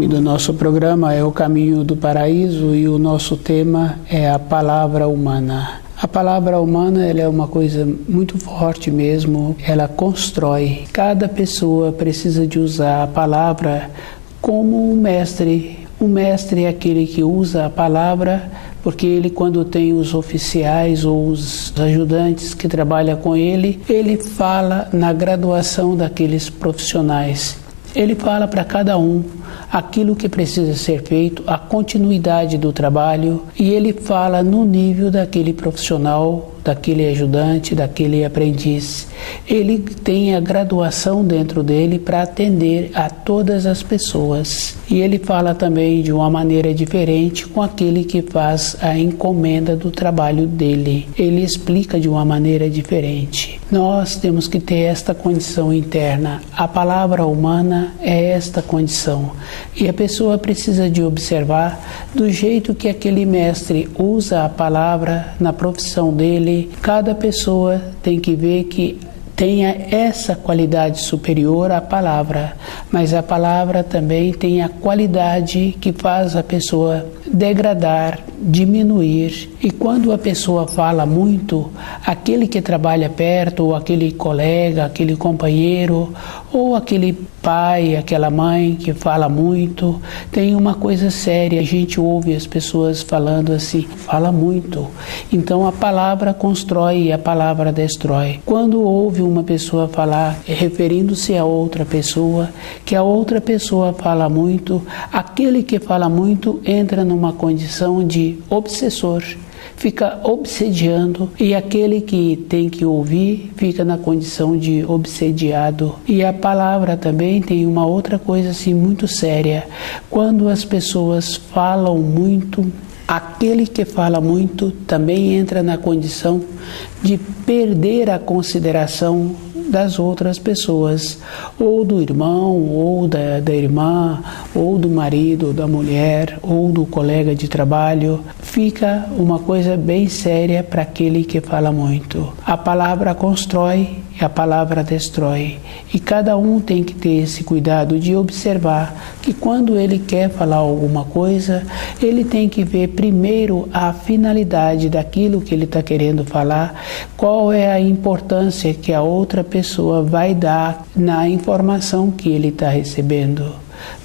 nome do nosso programa é O Caminho do Paraíso e o nosso tema é a palavra humana. A palavra humana ela é uma coisa muito forte mesmo, ela constrói. Cada pessoa precisa de usar a palavra como um mestre. O mestre é aquele que usa a palavra, porque ele, quando tem os oficiais ou os ajudantes que trabalham com ele fala na graduação daqueles profissionais. Ele fala para cada um aquilo que precisa ser feito, a continuidade do trabalho, e ele fala no nível daquele profissional, daquele ajudante, daquele aprendiz. Ele tem a graduação dentro dele para atender a todas as pessoas. E ele fala também de uma maneira diferente com aquele que faz a encomenda do trabalho dele. Ele explica de uma maneira diferente. Nós temos que ter esta condição interna. A palavra humana é esta condição. E a pessoa precisa de observar do jeito que aquele mestre usa a palavra na profissão dele. Cada pessoa tem que ver que tenha essa qualidade superior à palavra, mas a palavra também tem a qualidade que faz a pessoa degradar, diminuir. E quando a pessoa fala muito, aquele que trabalha perto, ou aquele colega, aquele companheiro, ou aquele pai, aquela mãe que fala muito, tem uma coisa séria. A gente ouve as pessoas falando assim, fala muito. Então a palavra constrói e a palavra destrói. Quando ouve uma pessoa falar, referindo-se a outra pessoa, que a outra pessoa fala muito, aquele que fala muito entra numa condição de obsessor. Fica obsediando, e aquele que tem que ouvir fica na condição de obsediado. E a palavra também tem uma outra coisa assim muito séria. Quando as pessoas falam muito, aquele que fala muito também entra na condição de perder a consideração das outras pessoas, ou do irmão, ou da irmã, ou do marido, ou da mulher, ou do colega de trabalho. Fica uma coisa bem séria para aquele que fala muito. A palavra constrói e a palavra destrói. E cada um tem que ter esse cuidado de observar que quando ele quer falar alguma coisa, ele tem que ver primeiro a finalidade daquilo que ele está querendo falar, qual é a importância que a outra pessoa vai dar na informação que ele está recebendo.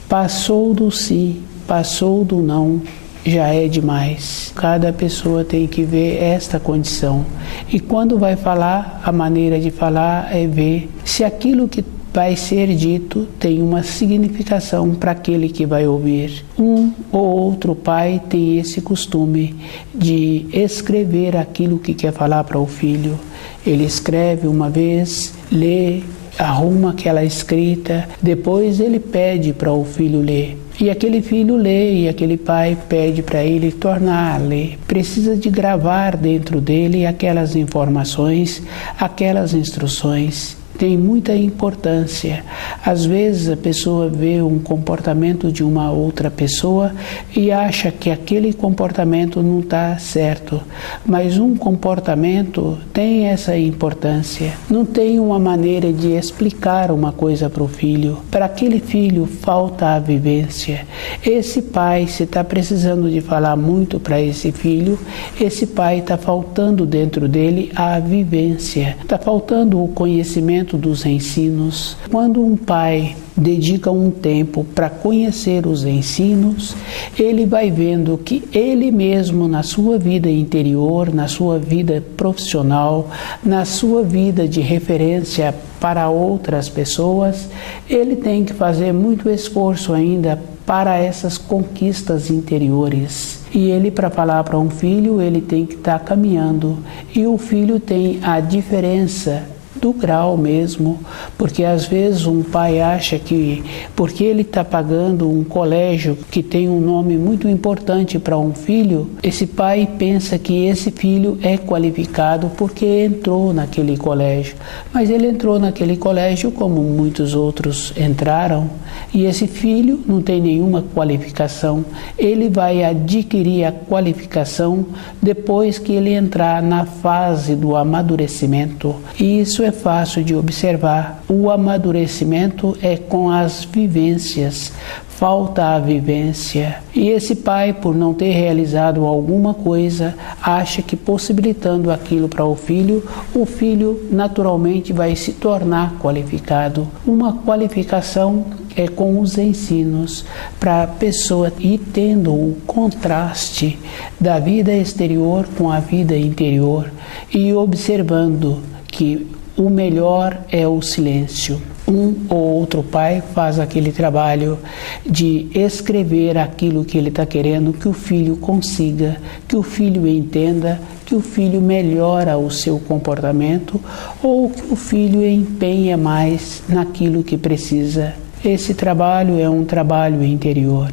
Passou do sim, passou do não, já é demais. Cada pessoa tem que ver esta condição. E quando vai falar, a maneira de falar é ver se aquilo que vai ser dito tem uma significação para aquele que vai ouvir. Um ou outro pai tem esse costume de escrever aquilo que quer falar para o filho. Ele escreve uma vez, lê, arruma aquela escrita, depois ele pede para o filho ler. E aquele filho lê, e aquele pai pede para ele tornar a ler. Precisa de gravar dentro dele aquelas informações, aquelas instruções. Tem muita importância. Às vezes a pessoa vê um comportamento de uma outra pessoa e acha que aquele comportamento não está certo. Mas um comportamento tem essa importância. Não tem uma maneira de explicar uma coisa para o filho. Para aquele filho falta a vivência. Esse pai, se está precisando de falar muito para esse filho, esse pai está faltando dentro dele a vivência. Está faltando o conhecimento dos ensinos. Quando um pai dedica um tempo para conhecer os ensinos, ele vai vendo que ele mesmo, na sua vida interior, na sua vida profissional, na sua vida de referência para outras pessoas, ele tem que fazer muito esforço ainda para essas conquistas interiores. E ele, para falar para um filho, ele tem que estar caminhando. E o filho tem a diferença do grau mesmo, porque às vezes um pai acha que porque ele está pagando um colégio que tem um nome muito importante para um filho, esse pai pensa que esse filho é qualificado porque entrou naquele colégio. Mas ele entrou naquele colégio como muitos outros entraram, e esse filho não tem nenhuma qualificação. Ele vai adquirir a qualificação depois que ele entrar na fase do amadurecimento. E isso é fácil de observar. O amadurecimento é com as vivências. falta a vivência. E esse pai, por não ter realizado alguma coisa, acha que possibilitando aquilo para o filho naturalmente vai se tornar qualificado. Uma qualificação é com os ensinos para a pessoa ir tendo o contraste da vida exterior com a vida interior e observando que o melhor é o silêncio. Um ou outro pai faz aquele trabalho de escrever aquilo que ele está querendo que o filho consiga, que o filho entenda, que o filho melhora o seu comportamento ou que o filho empenha mais naquilo que precisa. Esse trabalho é um trabalho interior.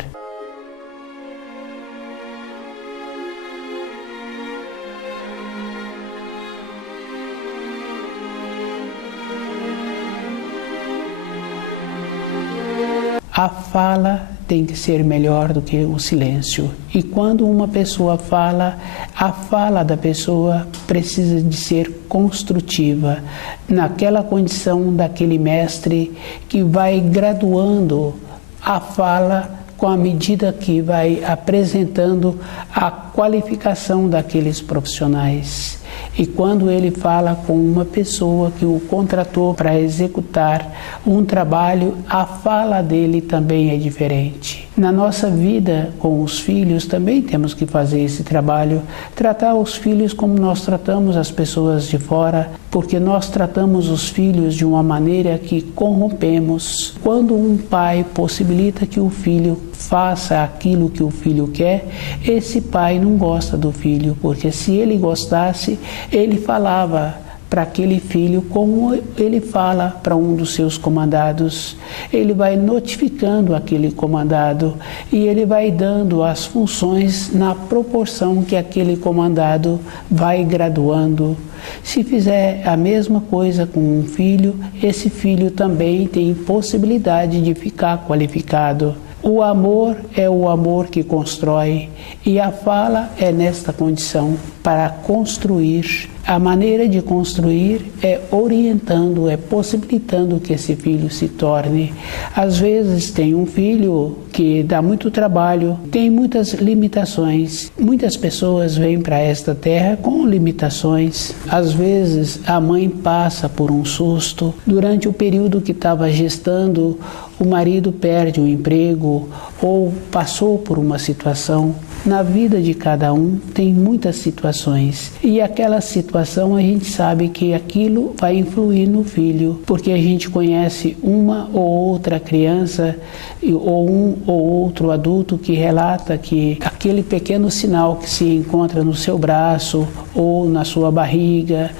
A fala tem que ser melhor do que o silêncio. E quando uma pessoa fala, a fala da pessoa precisa de ser construtiva, naquela condição daquele mestre que vai graduando a fala com a medida que vai apresentando a qualificação daqueles profissionais. E quando ele fala com uma pessoa que o contratou para executar um trabalho, a fala dele também é diferente. Na nossa vida com os filhos também temos que fazer esse trabalho, tratar os filhos como nós tratamos as pessoas de fora, porque nós tratamos os filhos de uma maneira que corrompemos. Quando um pai possibilita que o filho faça aquilo que o filho quer, esse pai não gosta do filho, porque se ele gostasse, ele falava para aquele filho como ele fala para um dos seus comandados. Ele vai notificando aquele comandado e ele vai dando as funções na proporção que aquele comandado vai graduando. Se fizer a mesma coisa com um filho, esse filho também tem possibilidade de ficar qualificado. O amor é o amor que constrói e a fala é nesta condição para construir. A maneira de construir é orientando, é possibilitando que esse filho se torne. Às vezes tem um filho que dá muito trabalho, tem muitas limitações. Muitas pessoas vêm para esta terra com limitações. Às vezes a mãe passa por um susto. Durante o período que estava gestando, o marido perde o emprego ou passou por uma situação. Na vida de cada um tem muitas situações e aquela situação a gente sabe que aquilo vai influir no filho, porque a gente conhece uma ou outra criança ou um ou outro adulto que relata que aquele pequeno sinal que se encontra no seu braço ou na sua barriga,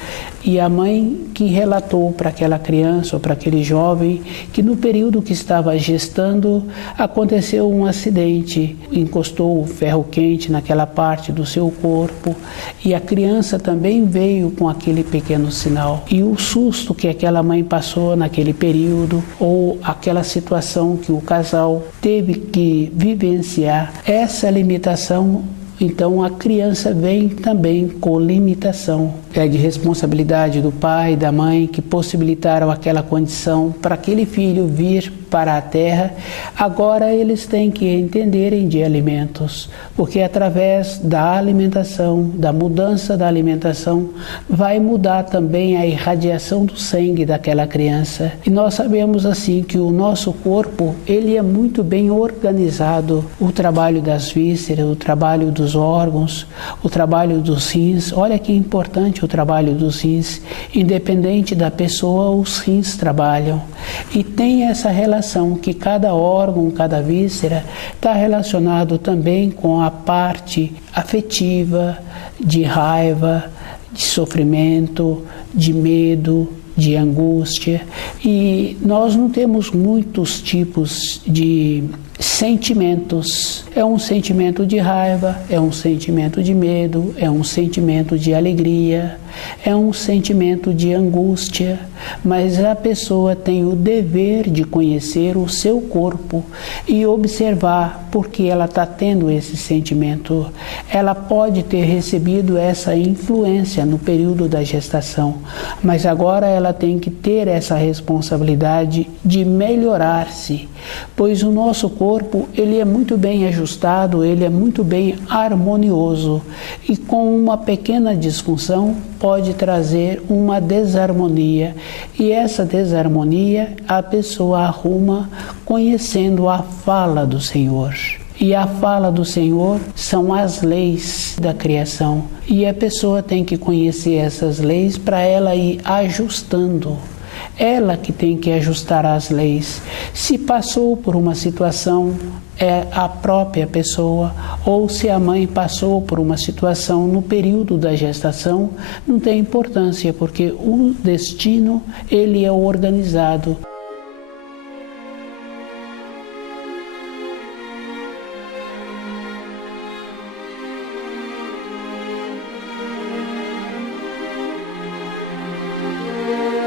e a mãe que relatou para aquela criança ou para aquele jovem que no período que estava gestando aconteceu um acidente, encostou o ferro quente naquela parte do seu corpo e a criança também veio com aquele pequeno sinal. E o susto que aquela mãe passou naquele período ou aquela situação que o casal teve que vivenciar, essa limitação, então a criança vem também com limitação. É de responsabilidade do pai e da mãe que possibilitaram aquela condição para aquele filho vir para a terra. Agora eles têm que entenderem de alimentos, porque através da alimentação, da mudança da alimentação, vai mudar também a irradiação do sangue daquela criança. E nós sabemos assim que o nosso corpo, ele é muito bem organizado. O trabalho das vísceras, o trabalho dos órgãos, o trabalho dos rins. Olha que importante o trabalho dos rins. Independente da pessoa, os rins trabalham. E tem essa relação que cada órgão, cada víscera está relacionado também com a parte afetiva, de raiva, de sofrimento, de medo, de angústia. E nós não temos muitos tipos de sentimentos. É um sentimento de raiva, é um sentimento de medo, é um sentimento de alegria, é um sentimento de angústia, mas a pessoa tem o dever de conhecer o seu corpo e observar por que ela está tendo esse sentimento. Ela pode ter recebido essa influência no período da gestação, mas agora ela tem que ter essa responsabilidade de melhorar-se, pois o nosso corpo corpo ele é muito bem ajustado, ele é muito bem harmonioso e com uma pequena disfunção pode trazer uma desarmonia, e essa desarmonia a pessoa arruma conhecendo a fala do Senhor. E a fala do Senhor são as leis da criação. E a pessoa tem que conhecer essas leis para ela ir ajustando. Ela que tem que ajustar as leis. Se passou por uma situação, é a própria pessoa, ou se a mãe passou por uma situação no período da gestação, não tem importância, porque o destino, ele é organizado.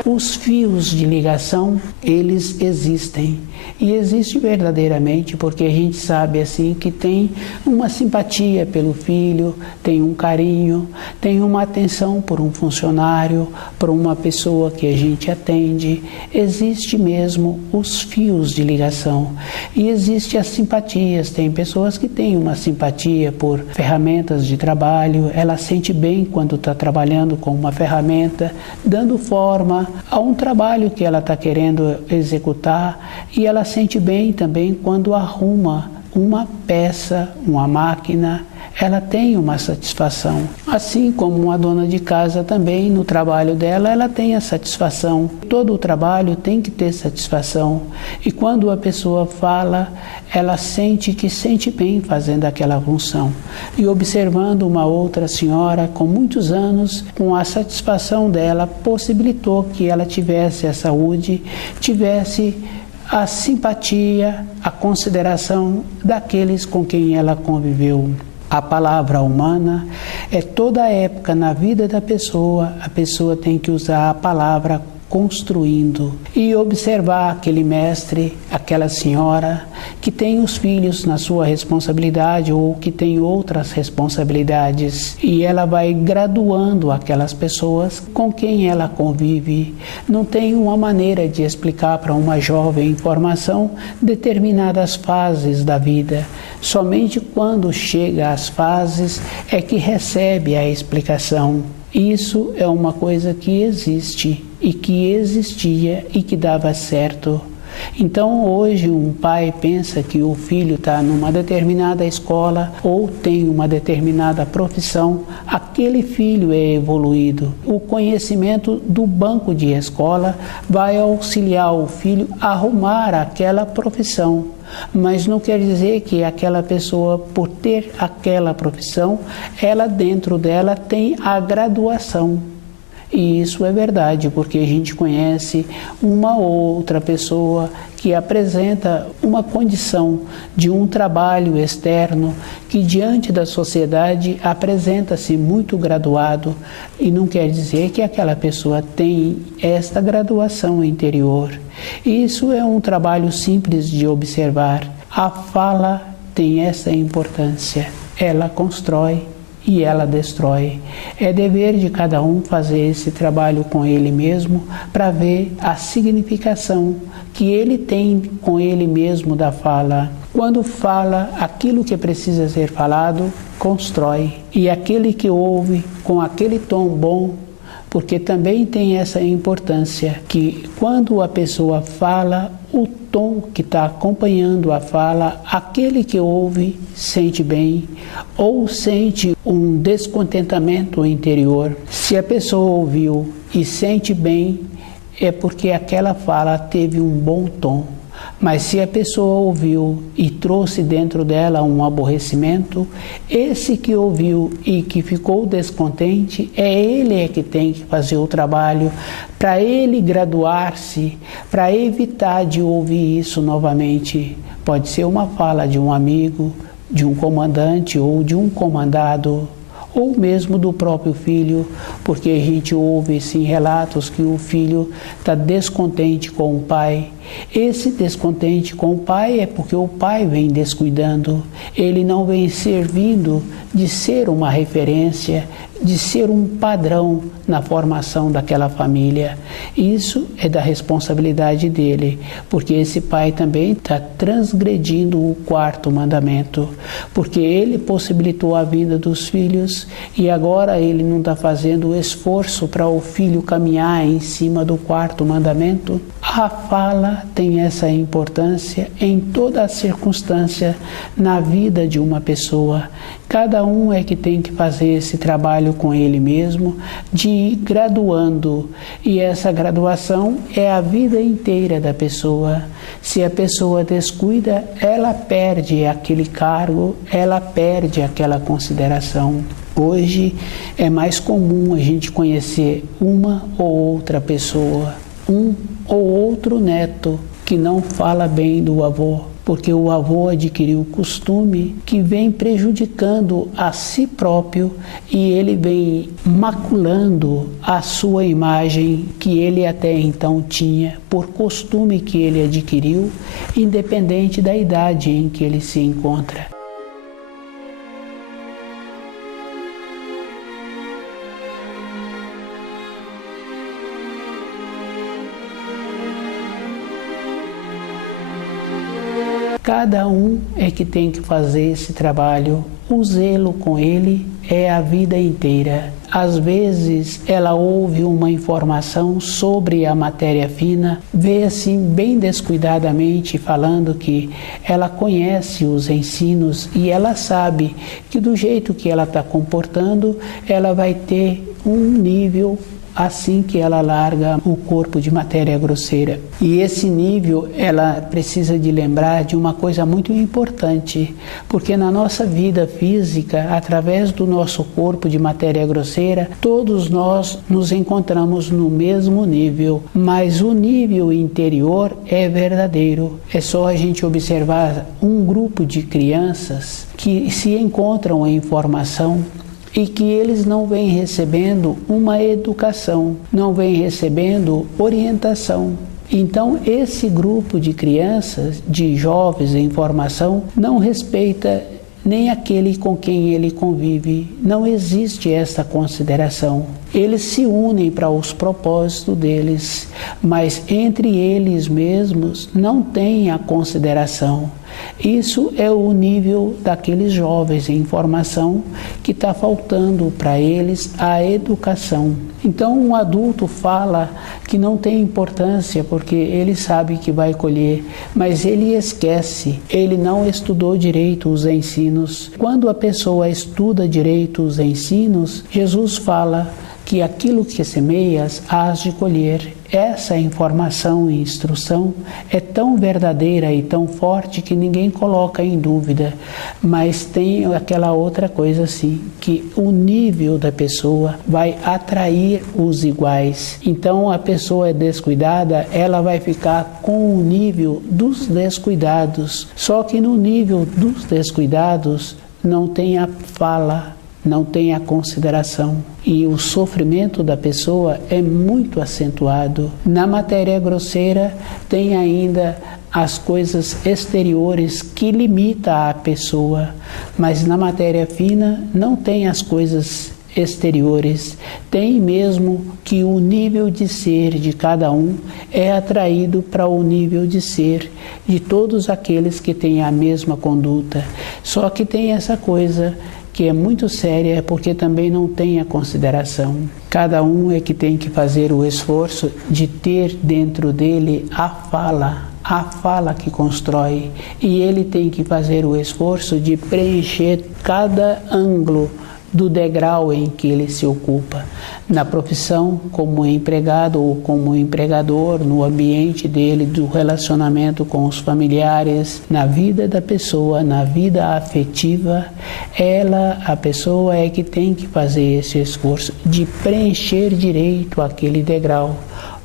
Os fios de ligação, eles existem. E existe verdadeiramente porque a gente sabe assim que tem uma simpatia pelo filho, tem um carinho, tem uma atenção por um funcionário, por uma pessoa que a gente atende. Existe mesmo os fios de ligação. E existe as simpatias. Tem pessoas que têm uma simpatia por ferramentas de trabalho. Ela sente bem quando está trabalhando com uma ferramenta, dando forma a um trabalho que ela está querendo executar, e ela sente bem também quando arruma uma peça, uma máquina, ela tem uma satisfação. Assim como uma dona de casa também, no trabalho dela, ela tem a satisfação. Todo o trabalho tem que ter satisfação. E quando a pessoa fala, ela sente que sente bem fazendo aquela função. E observando uma outra senhora com muitos anos, com a satisfação dela, possibilitou que ela tivesse a saúde, tivesse a simpatia, a consideração daqueles com quem ela conviveu. A palavra humana é toda a época na vida da pessoa, a pessoa tem que usar a palavra construindo e observar aquele mestre, aquela senhora que tem os filhos na sua responsabilidade ou que tem outras responsabilidades, e ela vai graduando aquelas pessoas com quem ela convive. Não tem uma maneira de explicar para uma jovem em formação determinadas fases da vida. Somente quando chega às fases é que recebe a explicação. Isso é uma coisa que existe e que existia e que dava certo. Então hoje um pai pensa que o filho está numa determinada escola ou tem uma determinada profissão, aquele filho é evoluído. O conhecimento do banco de escola vai auxiliar o filho a arrumar aquela profissão. Mas não quer dizer que aquela pessoa, por ter aquela profissão, ela dentro dela tem a graduação. E isso é verdade, porque a gente conhece uma outra pessoa que apresenta uma condição de um trabalho externo que diante da sociedade apresenta-se muito graduado, e não quer dizer que aquela pessoa tem esta graduação interior. Isso é um trabalho simples de observar. A fala tem essa importância, ela constrói e ela destrói. É dever de cada um fazer esse trabalho com ele mesmo para ver a significação que ele tem com ele mesmo da fala. Quando fala aquilo que precisa ser falado, constrói. E aquele que ouve com aquele tom bom, porque também tem essa importância que quando a pessoa fala, o tom que está acompanhando a fala, aquele que ouve sente bem ou sente um descontentamento interior. Se a pessoa ouviu e sente bem, é porque aquela fala teve um bom tom. Mas se a pessoa ouviu e trouxe dentro dela um aborrecimento, esse que ouviu e que ficou descontente, é ele que tem que fazer o trabalho para ele graduar-se, para evitar de ouvir isso novamente. Pode ser uma fala de um amigo, de um comandante ou de um comandado, ou mesmo do próprio filho, porque a gente ouve sim relatos que o filho está descontente com o pai. Esse descontente com o pai é porque o pai vem descuidando, ele não vem servindo de ser uma referência, de ser um padrão na formação daquela família. Isso é da responsabilidade dele, porque esse pai também está transgredindo o 4º mandamento, porque ele possibilitou a vinda dos filhos e agora ele não está fazendo o esforço para o filho caminhar em cima do 4º mandamento. A fala tem essa importância em toda a circunstância na vida de uma pessoa. Cada um é que tem que fazer esse trabalho com ele mesmo, de ir graduando. E essa graduação é a vida inteira da pessoa. Se a pessoa descuida, ela perde aquele cargo, ela perde aquela consideração. Hoje é mais comum a gente conhecer uma ou outra pessoa, um ou outro neto que não fala bem do avô, porque o avô adquiriu o costume que vem prejudicando a si próprio e ele vem maculando a sua imagem que ele até então tinha por costume que ele adquiriu, independente da idade em que ele se encontra. Cada um é que tem que fazer esse trabalho. O zelo com ele é a vida inteira. Às vezes ela ouve uma informação sobre a matéria fina, vê assim bem descuidadamente falando que ela conhece os ensinos e ela sabe que do jeito que ela está comportando, ela vai ter um nível assim que ela larga o corpo de matéria grosseira. E esse nível, ela precisa de lembrar de uma coisa muito importante, porque na nossa vida física, através do nosso corpo de matéria grosseira, todos nós nos encontramos no mesmo nível, mas o nível interior é verdadeiro. É só a gente observar um grupo de crianças que se encontram em formação e que eles não vêm recebendo uma educação, não vêm recebendo orientação. Então, esse grupo de crianças, de jovens em formação, não respeita nem aquele com quem ele convive. Não existe essa consideração. Eles se unem para os propósitos deles, mas entre eles mesmos não tem a consideração. Isso é o nível daqueles jovens em formação que está faltando para eles a educação. Então um adulto fala que não tem importância porque ele sabe que vai colher, mas ele esquece, ele não estudou direito os ensinos. Quando a pessoa estuda direito os ensinos, Jesus fala que aquilo que semeias hás de colher. Essa informação e instrução é tão verdadeira e tão forte que ninguém coloca em dúvida, mas tem aquela outra coisa assim, que o nível da pessoa vai atrair os iguais. Então a pessoa é descuidada, ela vai ficar com o nível dos descuidados, só que no nível dos descuidados não tem a fala, não tem a consideração. E o sofrimento da pessoa é muito acentuado. Na matéria grosseira tem ainda as coisas exteriores que limitam a pessoa, mas na matéria fina não tem as coisas exteriores, tem mesmo que o nível de ser de cada um é atraído para o nível de ser de todos aqueles que têm a mesma conduta. Só que tem essa coisa que é muito séria, porque também não tem a consideração. Cada um é que tem que fazer o esforço de ter dentro dele a fala que constrói, e ele tem que fazer o esforço de preencher cada ângulo do degrau em que ele se ocupa, na profissão, como empregado ou como empregador, no ambiente dele, do relacionamento com os familiares, na vida da pessoa, na vida afetiva. A pessoa é que tem que fazer esse esforço de preencher direito aquele degrau.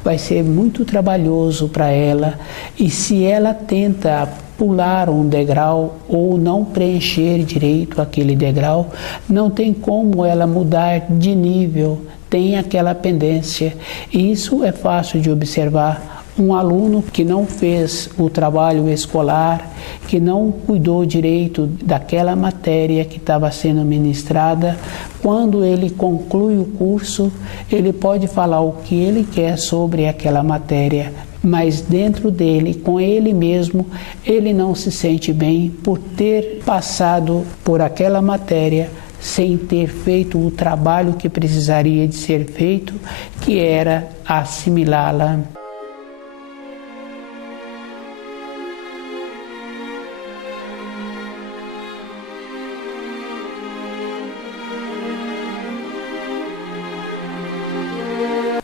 Vai ser muito trabalhoso para ela, e se ela tenta pular um degrau ou não preencher direito aquele degrau, não tem como ela mudar de nível, tem aquela pendência. E isso é fácil de observar. Um aluno que não fez o trabalho escolar, que não cuidou direito daquela matéria que estava sendo ministrada, quando ele conclui o curso, ele pode falar o que ele quer sobre aquela matéria, mas dentro dele, com ele mesmo, ele não se sente bem por ter passado por aquela matéria sem ter feito o trabalho que precisaria de ser feito, que era assimilá-la.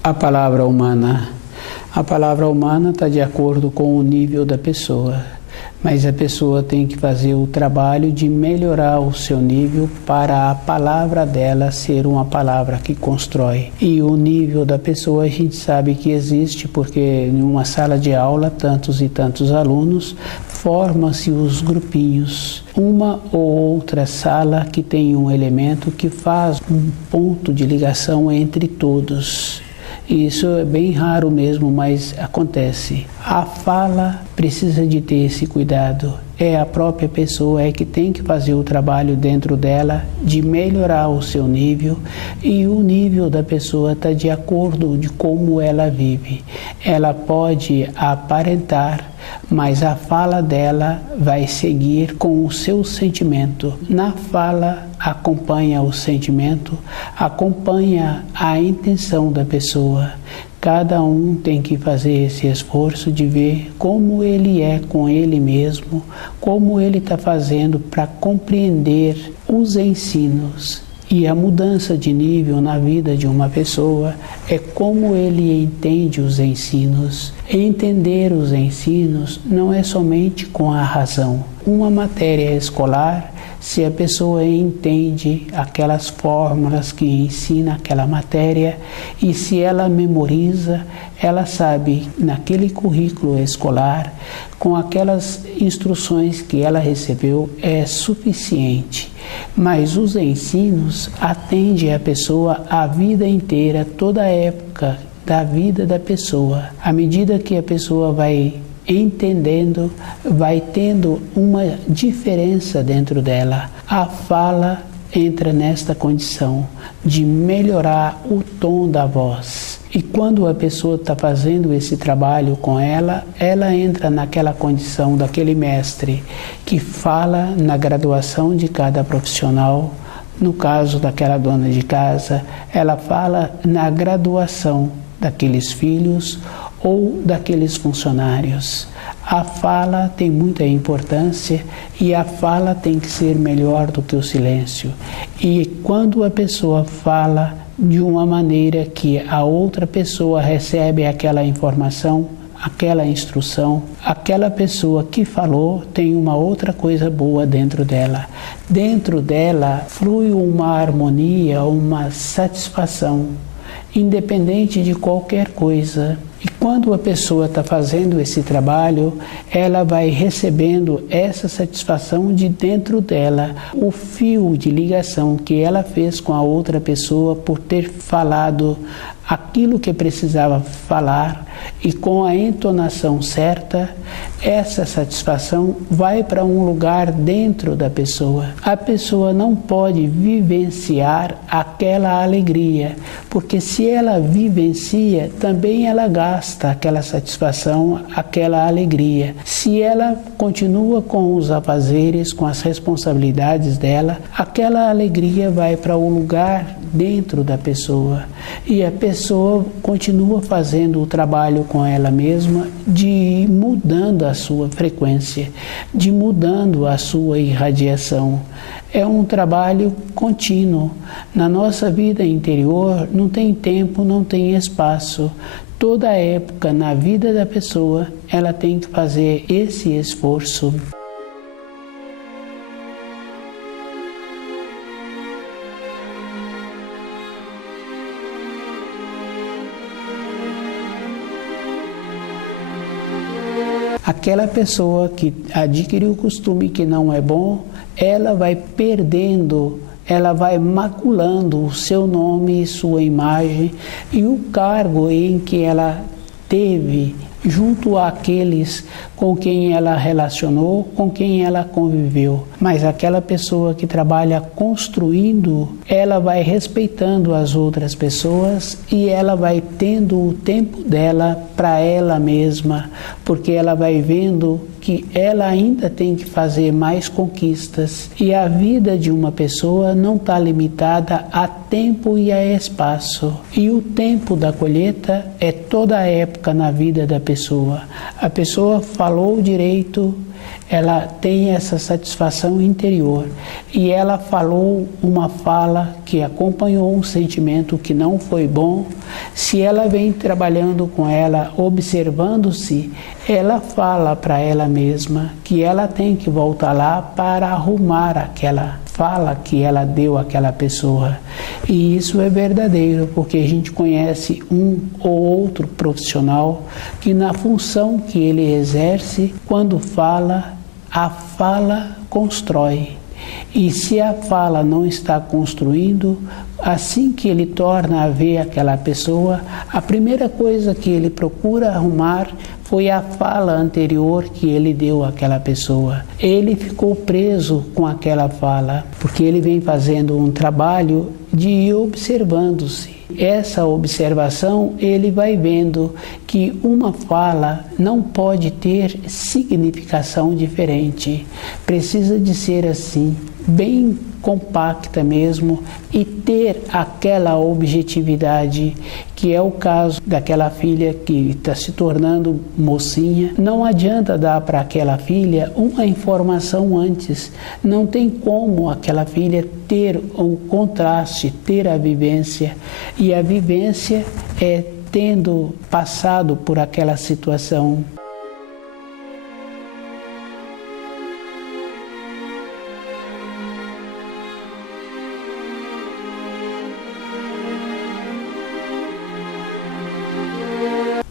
A palavra humana. A palavra humana está de acordo com o nível da pessoa, mas a pessoa tem que fazer o trabalho de melhorar o seu nível para a palavra dela ser uma palavra que constrói. E o nível da pessoa a gente sabe que existe, porque em uma sala de aula, tantos e tantos alunos, formam-se os grupinhos. Uma ou outra sala que tem um elemento que faz um ponto de ligação entre todos. Isso é bem raro mesmo, mas acontece. A fala precisa de ter esse cuidado. É a própria pessoa que tem que fazer o trabalho dentro dela de melhorar o seu nível, e o nível da pessoa está de acordo de como ela vive. Ela pode aparentar, mas a fala dela vai seguir com o seu sentimento. Na fala acompanha o sentimento, acompanha a intenção da pessoa. Cada um tem que fazer esse esforço de ver como ele é com ele mesmo, como ele está fazendo para compreender os ensinos. E a mudança de nível na vida de uma pessoa é como ele entende os ensinos. Entender os ensinos não é somente com a razão. Uma matéria escolar, se a pessoa entende aquelas fórmulas que ensina aquela matéria e se ela memoriza, ela sabe naquele currículo escolar, com aquelas instruções que ela recebeu, é suficiente. Mas os ensinos atendem a pessoa a vida inteira, toda a época da vida da pessoa. À medida que a pessoa vai entendendo, vai tendo uma diferença dentro dela. A fala entra nesta condição de melhorar o tom da voz. E quando a pessoa está fazendo esse trabalho com ela, ela entra naquela condição daquele mestre que fala na graduação de cada profissional. No caso daquela dona de casa, ela fala na graduação daqueles filhos ou daqueles funcionários. A fala tem muita importância e a fala tem que ser melhor do que o silêncio. E quando a pessoa fala de uma maneira que a outra pessoa recebe aquela informação, aquela instrução, aquela pessoa que falou tem uma outra coisa boa dentro dela. Dentro dela flui uma harmonia, uma satisfação, independente de qualquer coisa. E quando a pessoa está fazendo esse trabalho, ela vai recebendo essa satisfação de dentro dela, o fio de ligação que ela fez com a outra pessoa por ter falado aquilo que precisava falar e com a entonação certa, essa satisfação vai para um lugar dentro da pessoa. A pessoa não pode vivenciar aquela alegria, porque se ela vivencia, também ela gasta aquela satisfação, aquela alegria. Se ela continua com os afazeres, com as responsabilidades dela, aquela alegria vai para o lugar dentro da pessoa. E a pessoa continua fazendo o trabalho com ela mesma, de ir mudando a sua frequência, de mudando a sua irradiação. É um trabalho contínuo. Na nossa vida interior não tem tempo, não tem espaço. Toda época na vida da pessoa, ela tem que fazer esse esforço. Aquela pessoa que adquiriu o costume que não é bom, ela vai perdendo, ela vai maculando o seu nome e sua imagem e o cargo em que ela teve junto àqueles com quem ela relacionou, com quem ela conviveu. Mas aquela pessoa que trabalha construindo, ela vai respeitando as outras pessoas e ela vai tendo o tempo dela para ela mesma, porque ela vai vendo que ela ainda tem que fazer mais conquistas. E a vida de uma pessoa não está limitada a tempo e a espaço. E o tempo da colheita é toda a época na vida da pessoa. A pessoa falou direito, ela tem essa satisfação interior e ela falou uma fala que acompanhou um sentimento que não foi bom. Se ela vem trabalhando com ela, observando-se, ela fala para ela mesma que ela tem que voltar lá para arrumar aquela fala que ela deu àquela pessoa. E isso é verdadeiro, porque a gente conhece um ou outro profissional que na função que ele exerce, quando fala, a fala constrói. E se a fala não está construindo, assim que ele torna a ver aquela pessoa, a primeira coisa que ele procura arrumar foi a fala anterior que ele deu àquela pessoa. Ele ficou preso com aquela fala, porque ele vem fazendo um trabalho de ir observando-se. Essa observação, ele vai vendo que uma fala não pode ter significação diferente. Precisa de ser assim, bem compacta mesmo, e ter aquela objetividade, que é o caso daquela filha que está se tornando mocinha. Não adianta dar para aquela filha uma informação antes. Não tem como aquela filha ter o contraste, ter a vivência. E a vivência é tendo passado por aquela situação.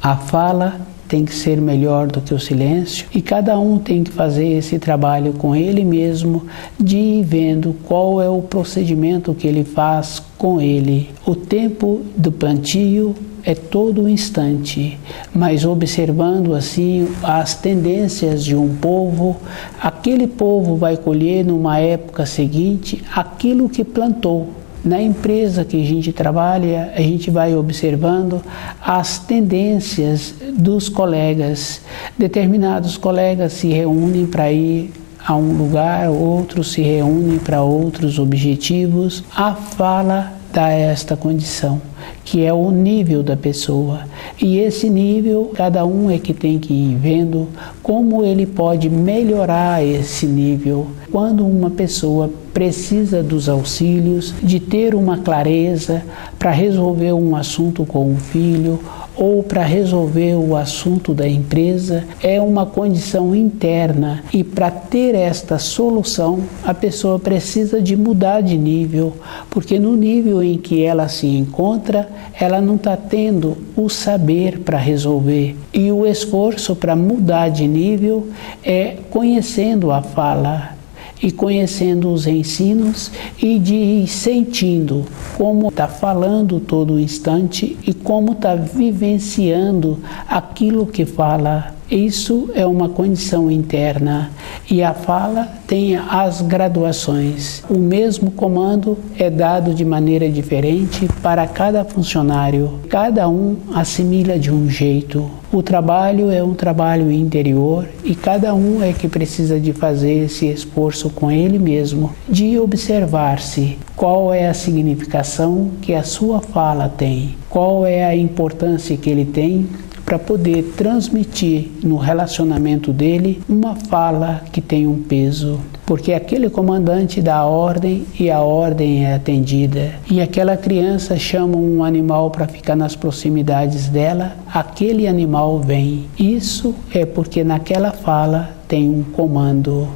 A fala tem que ser melhor do que o silêncio e cada um tem que fazer esse trabalho com ele mesmo, de ir vendo qual é o procedimento que ele faz com ele. O tempo do plantio é todo um instante, mas observando assim as tendências de um povo, aquele povo vai colher numa época seguinte aquilo que plantou. Na empresa que a gente trabalha, a gente vai observando as tendências dos colegas. Determinados colegas se reúnem para ir a um lugar, outros se reúnem para outros objetivos. A fala dá esta condição, que é o nível da pessoa. E esse nível, cada um é que tem que ir vendo como ele pode melhorar esse nível. Quando uma pessoa precisa dos auxílios, de ter uma clareza para resolver um assunto com um filho, ou para resolver o assunto da empresa, é uma condição interna. E para ter esta solução, a pessoa precisa de mudar de nível, porque no nível em que ela se encontra, ela não está tendo o saber para resolver. E o esforço para mudar de nível é conhecendo a fala, e conhecendo os ensinos e de ir sentindo como está falando todo instante e como está vivenciando aquilo que fala. Isso é uma condição interna e a fala tem as graduações. O mesmo comando é dado de maneira diferente para cada funcionário. Cada um assimila de um jeito. O trabalho é um trabalho interior e cada um é que precisa de fazer esse esforço com ele mesmo, de observar-se qual é a significação que a sua fala tem, qual é a importância que ele tem para poder transmitir no relacionamento dele uma fala que tem um peso. Porque aquele comandante dá a ordem e a ordem é atendida. E aquela criança chama um animal para ficar nas proximidades dela, aquele animal vem. Isso é porque naquela fala tem um comando.